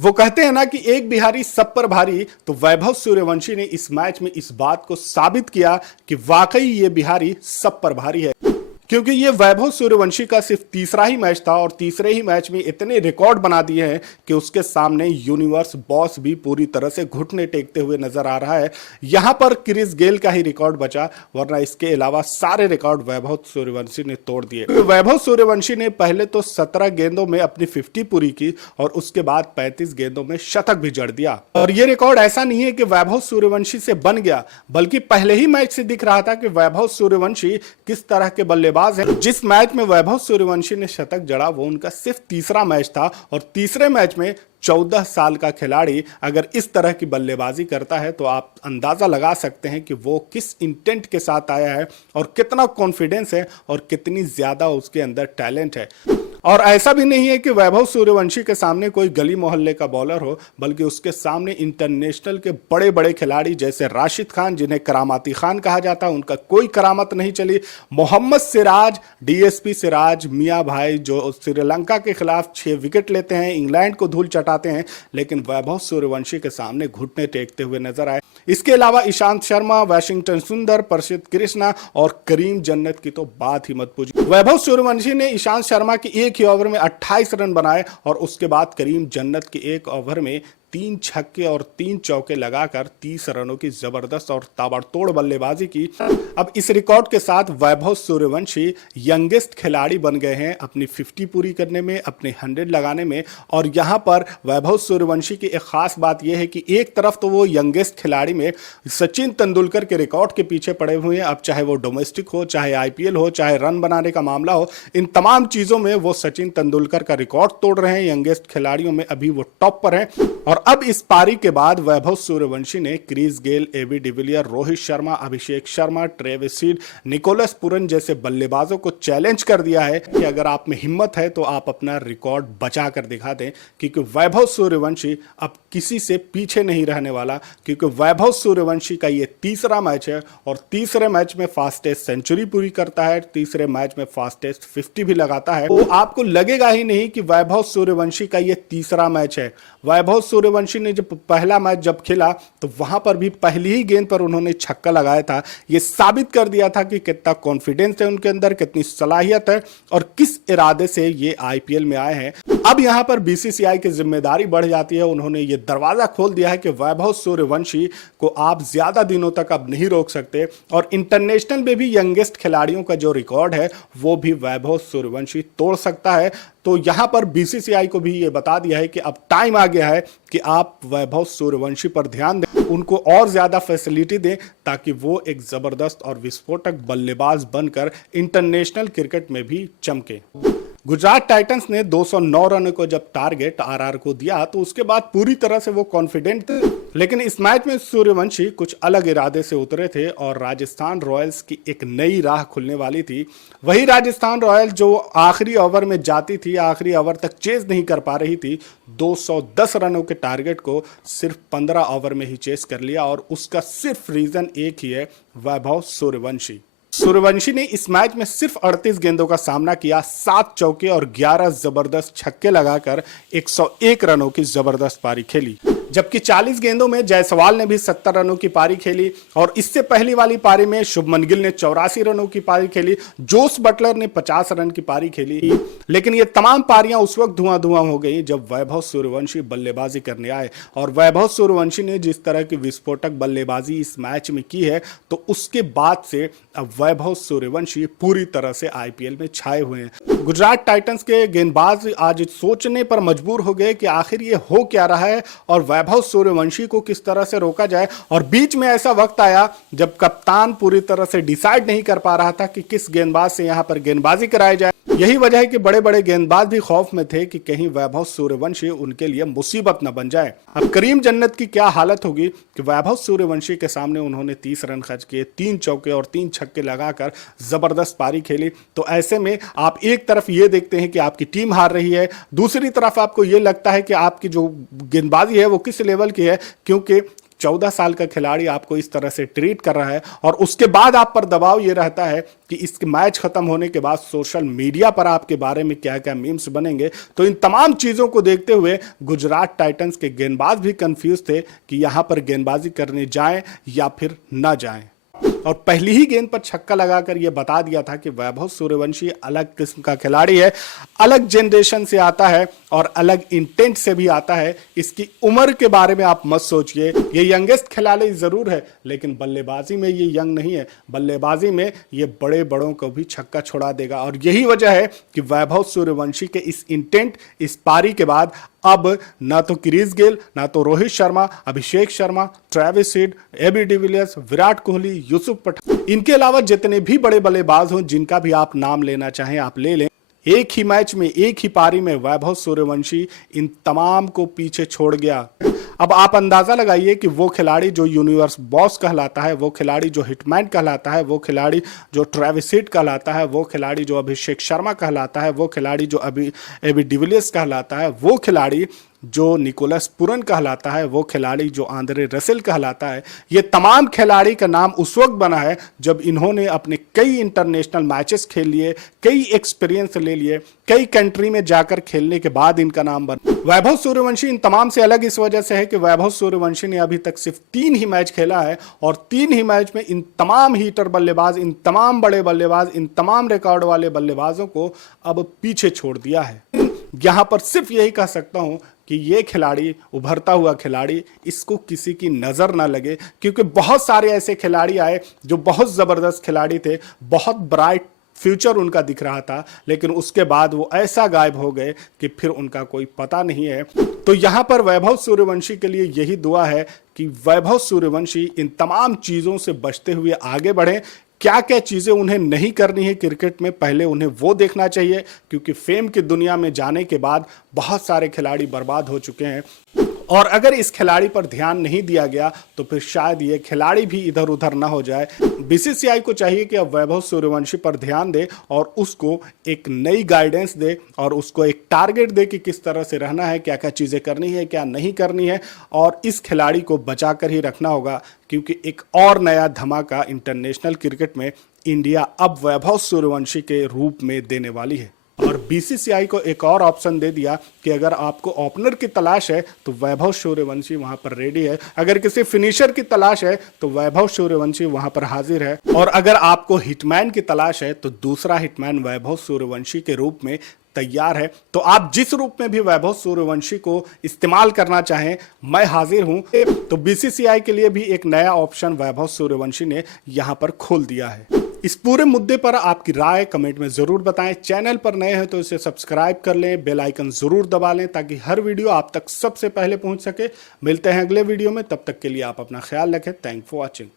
वो कहते हैं ना कि एक बिहारी सब पर भारी। तो वैभव सूर्यवंशी ने इस मैच में इस बात को साबित किया कि वाकई ये बिहारी सब पर भारी है, क्योंकि ये वैभव सूर्यवंशी का सिर्फ तीसरा ही मैच था और तीसरे ही मैच में इतने रिकॉर्ड बना दिए हैं कि उसके सामने यूनिवर्स बॉस भी पूरी तरह से घुटने टेकते हुए नजर आ रहा है। यहां पर क्रिस गेल का ही रिकॉर्ड बचा, वरना इसके अलावा सारे रिकॉर्ड वैभव सूर्यवंशी ने तोड़ दिए। वैभव सूर्यवंशी ने पहले तो 17 गेंदों में अपनी 50 पूरी की और उसके बाद 35 गेंदों में शतक भी जड़ दिया। और ये रिकॉर्ड ऐसा नहीं है कि वैभव सूर्यवंशी से बन गया, बल्कि पहले ही मैच से दिख रहा था कि वैभव सूर्यवंशी किस तरह के बल्लेबाज है। जिस मैच में वैभव सूर्यवंशी ने शतक जड़ा वो उनका सिर्फ तीसरा मैच था और तीसरे मैच में 14 साल का खिलाड़ी अगर इस तरह की बल्लेबाजी करता है तो आप अंदाजा लगा सकते हैं कि वो किस इंटेंट के साथ आया है और कितना कॉन्फिडेंस है और कितनी ज्यादा उसके अंदर टैलेंट है। और ऐसा भी नहीं है कि वैभव सूर्यवंशी के सामने कोई गली मोहल्ले का बॉलर हो, बल्कि उसके सामने इंटरनेशनल के बड़े बड़े खिलाड़ी जैसे राशिद खान, जिन्हें करामाती खान कहा जाता है, उनका कोई करामत नहीं चली। मोहम्मद सिराज, डीएसपी सिराज, मियां भाई जो श्रीलंका के खिलाफ 6 विकेट लेते हैं, इंग्लैंड को धूल चटाते हैं, लेकिन वैभव सूर्यवंशी के सामने घुटने टेकते हुए नजर आए। इसके अलावा ईशांत शर्मा, वाशिंगटन सुंदर, प्रसिद्ध कृष्णा और करीम जन्नत की तो बात ही मत पूछिए। वैभव सूर्यवंशी ने ईशांत शर्मा की एक ही ओवर में 28 रन बनाए और उसके बाद करीम जन्नत के एक ओवर में 3 छक्के और 3 चौके लगाकर 30 रनों की जबरदस्त और ताबड़तोड़ बल्लेबाजी की। अब इस रिकॉर्ड के साथ वैभव सूर्यवंशी यंगेस्ट खिलाड़ी बन गए हैं अपनी 50 पूरी करने में, अपने 100 लगाने में। और यहां पर वैभव सूर्यवंशी की एक खास बात यह है कि एक तरफ तो वो यंगेस्ट खिलाड़ी में सचिन तेंदुलकर के रिकॉर्ड के पीछे पड़े हुए हैं। अब चाहे वो डोमेस्टिक हो, चाहे आईपीएल हो, चाहे रन बनाने का मामला हो, इन तमाम चीजों में वो सचिन तेंदुलकर का रिकॉर्ड तोड़ रहे हैं। यंगेस्ट खिलाड़ियों में अभी वो टॉप पर हैं। और अब इस पारी के बाद वैभव सूर्यवंशी ने Chris Gayle, AB de Villiers, Rohit Sharma, Abhishek Sharma, Travis Head, Nicholas Pooran जैसे बल्लेबाजों को चैलेंज कर दिया है कि अगर आप में हिम्मत है तो आप अपना रिकॉर्ड बचा कर दिखा दें, क्योंकि वैभव सूर्यवंशी अब किसी से पीछे नहीं रहने वाला। क्योंकि वैभव सूर्यवंशी का ये तीसरा मैच है और तीसरे मैच में फास्टेस्ट सेंचुरी पूरी करता है, तीसरे मैच में फास्टेस्ट 50 भी लगाता है। तो आपको लगेगा ही नहीं कि वैभव सूर्यवंशी का ये तीसरा मैच है। वैभव सूर्यवंशी ने जब पहला मैच जब खेला तो वहां पर भी पहली ही गेंद पर उन्होंने छक्का लगाया था। यह साबित कर दिया था कि कितना कॉन्फिडेंस है उनके अंदर, कितनी सलाहियत है और किस इरादे से ये आईपीएल में आए हैं। अब यहां पर बीसीसीआई की जिम्मेदारी बढ़ जाती है। उन्होंने ये दरवाजा खोल दिया है कि वैभव सूर्यवंशी को आप ज्यादा दिनों तक अब नहीं रोक सकते और इंटरनेशनल में भी यंगेस्ट खिलाड़ियों का जो रिकॉर्ड है वो भी वैभव सूर्यवंशी तोड़ सकता है। तो यहां पर बीसीसीआई को भी ये बता दिया है कि अब टाइम आ गया है कि आप वैभव सूर्यवंशी पर ध्यान दें, उनको और ज्यादा फैसिलिटी दें ताकि वो एक जबरदस्त और विस्फोटक बल्लेबाज बनकर इंटरनेशनल क्रिकेट में भी चमके। गुजरात टाइटंस ने 209 रनों को जब टारगेट आरआर को दिया तो उसके बाद पूरी तरह से वो कॉन्फिडेंट थे, लेकिन इस मैच में सूर्यवंशी कुछ अलग इरादे से उतरे थे और राजस्थान रॉयल्स की एक नई राह खुलने वाली थी। वही राजस्थान रॉयल्स जो आखिरी ओवर में जाती थी, आखिरी ओवर तक चेज नहीं कर पा रही थी, 210 रनों के टारगेट को सिर्फ 15 ओवर में ही चेज कर लिया और उसका सिर्फ रीजन एक ही है, वैभव सूर्यवंशी। सूर्यवंशी ने इस मैच में सिर्फ 38 गेंदों का सामना किया, 7 चौके और 11 जबरदस्त छक्के लगाकर 101 रनों की जबरदस्त पारी खेली। जबकि 40 गेंदों में जायसवाल ने भी 70 रनों की पारी खेली और इससे पहली वाली पारी में शुभमन गिल ने 84 रनों की पारी खेली, जोस बटलर ने 50 रन की पारी खेली। लेकिन ये तमाम पारियां उस वक्त धुआं हो गई जब वैभव सूर्यवंशी बल्लेबाजी करने आए और वैभव सूर्यवंशी ने जिस तरह की विस्फोटक बल्लेबाजी इस मैच में की है तो उसके बाद से अब वैभव सूर्यवंशी पूरी तरह से आईपीएल में छाए हुए हैं। गुजरात टाइटंस के गेंदबाज आज सोचने पर मजबूर हो गए कि आखिर ये हो क्या रहा है और वैभव सूर्यवंशी को किस तरह से रोका जाए। और बीच में ऐसा वक्त आया जब कप्तान पूरी तरह से डिसाइड नहीं कर पा रहा था कि किस गेंदबाज से यहां पर गेंदबाजी कराई जाए। यही वजह है कि बड़े बड़े गेंदबाज भी खौफ में थे कि कहीं वैभव सूर्यवंशी उनके लिए मुसीबत न बन जाए। अब करीम जन्नत की क्या हालत होगी कि वैभव सूर्यवंशी के सामने उन्होंने 30 रन खर्च किए, 3 चौके और 3 छक्के लगाकर जबरदस्त पारी खेली। तो ऐसे में आप एक तरफ ये देखते हैं कि आपकी टीम हार रही है, दूसरी तरफ आपको ये लगता है कि आपकी जो गेंदबाजी है वो किस लेवल की है, क्योंकि 14 साल का खिलाड़ी आपको इस तरह से ट्रीट कर रहा है और उसके बाद आप पर दबाव ये रहता है कि इस मैच खत्म होने के बाद सोशल मीडिया पर आपके बारे में क्या क्या मीम्स बनेंगे। तो इन तमाम चीजों को देखते हुए गुजरात टाइटंस के गेंदबाज भी कंफ्यूज थे कि यहां पर गेंदबाजी करने जाएं या फिर ना जाएं। और पहली ही गेंद पर छक्का लगाकर यह बता दिया था कि वैभव सूर्यवंशी अलग किस्म का खिलाड़ी है, अलग जनरेशन से आता है और अलग इंटेंट से भी आता है। इसकी उम्र के बारे में आप मत सोचिए, ये यंगेस्ट खिलाड़ी जरूर है लेकिन बल्लेबाजी में ये यंग नहीं है। बल्लेबाजी में ये बड़े बड़ों को भी छक्का छोड़ा देगा और यही वजह है कि वैभव सूर्यवंशी के इस इंटेंट, इस पारी के बाद अब ना तो क्रिस गेल, ना तो Rohit Sharma, Abhishek Sharma, Travis Head, AB de Villiers, Virat Kohli, Yusuf Pathan, इनके अलावा जितने भी बड़े बल्लेबाज हों जिनका भी आप नाम लेना चाहें आप ले लें, एक ही मैच में, एक ही पारी में वैभव सूर्यवंशी इन तमाम को पीछे छोड़ गया। अब आप अंदाजा लगाइए कि वो खिलाड़ी जो यूनिवर्स बॉस कहलाता है, वो खिलाड़ी जो हिटमैन कहलाता है, वो खिलाड़ी जो ट्रेविस हेड कहलाता है, वो खिलाड़ी जो अभिषेक शर्मा कहलाता है, वो खिलाड़ी जो एबी डिविलियर्स कहलाता है, वो खिलाड़ी जो निकोलस पुरन कहलाता है, वो खिलाड़ी जो आंद्रे रसेल कहलाता है, ये तमाम खिलाड़ी का नाम उस वक्त बना है जब इन्होंने अपने कई इंटरनेशनल मैचेस खेल लिए, कई एक्सपीरियंस ले लिए, कई कंट्री में जाकर खेलने के बाद इनका नाम बना। वैभव सूर्यवंशी इन तमाम से अलग इस वजह से है कि वैभव सूर्यवंशी ने अभी तक सिर्फ 3 ही मैच खेला है और 3 ही मैच में इन तमाम हीटर बल्लेबाज, इन तमाम बड़े बल्लेबाज, इन तमाम रिकॉर्ड वाले बल्लेबाजों को अब पीछे छोड़ दिया है। यहां पर सिर्फ यही कह सकता हूं कि ये खिलाड़ी, उभरता हुआ खिलाड़ी, इसको किसी की नजर ना लगे, क्योंकि बहुत सारे ऐसे खिलाड़ी आए जो बहुत जबरदस्त खिलाड़ी थे, बहुत ब्राइट फ्यूचर उनका दिख रहा था, लेकिन उसके बाद वो ऐसा गायब हो गए कि फिर उनका कोई पता नहीं है। तो यहां पर वैभव सूर्यवंशी के लिए यही दुआ है कि वैभव सूर्यवंशी इन तमाम चीजों से बचते हुए आगे बढ़े। क्या क्या चीजें उन्हें नहीं करनी है क्रिकेट में, पहले उन्हें वो देखना चाहिए, क्योंकि फेम की दुनिया में जाने के बाद बहुत सारे खिलाड़ी बर्बाद हो चुके हैं और अगर इस खिलाड़ी पर ध्यान नहीं दिया गया तो फिर शायद ये खिलाड़ी भी इधर उधर ना हो जाए। बीसीसीआई को चाहिए कि अब वैभव सूर्यवंशी पर ध्यान दे और उसको एक नई गाइडेंस दे और उसको एक टारगेट दे कि किस तरह से रहना है, क्या क्या चीजें करनी है, क्या नहीं करनी है, और इस खिलाड़ी को बचा कर ही रखना होगा, क्योंकि एक और नया धमाका इंटरनेशनल क्रिकेट में इंडिया अब वैभव सूर्यवंशी के रूप में देने वाली है। और बीसीसीआई को एक और ऑप्शन दे दिया कि अगर आपको ओपनर की तलाश है तो वैभव सूर्यवंशी वहां पर रेडी है, अगर किसी फिनिशर की तलाश है तो वैभव सूर्यवंशी वहां पर हाजिर है, और अगर आपको हिटमैन की तलाश है तो दूसरा हिटमैन वैभव सूर्यवंशी के रूप में तैयार है। तो आप जिस रूप में भी वैभव सूर्यवंशी को इस्तेमाल करना चाहें, मैं हाजिर हूं। तो बीसीसीआई के लिए भी एक नया ऑप्शन वैभव सूर्यवंशी ने यहां पर खोल दिया है। इस पूरे मुद्दे पर आपकी राय कमेंट में जरूर बताएं। चैनल पर नए हैं तो इसे सब्सक्राइब कर लें, बेल आइकन जरूर दबा लें ताकि हर वीडियो आप तक सबसे पहले पहुंच सके। मिलते हैं अगले वीडियो में, तब तक के लिए आप अपना ख्याल रखें। Thank for watching.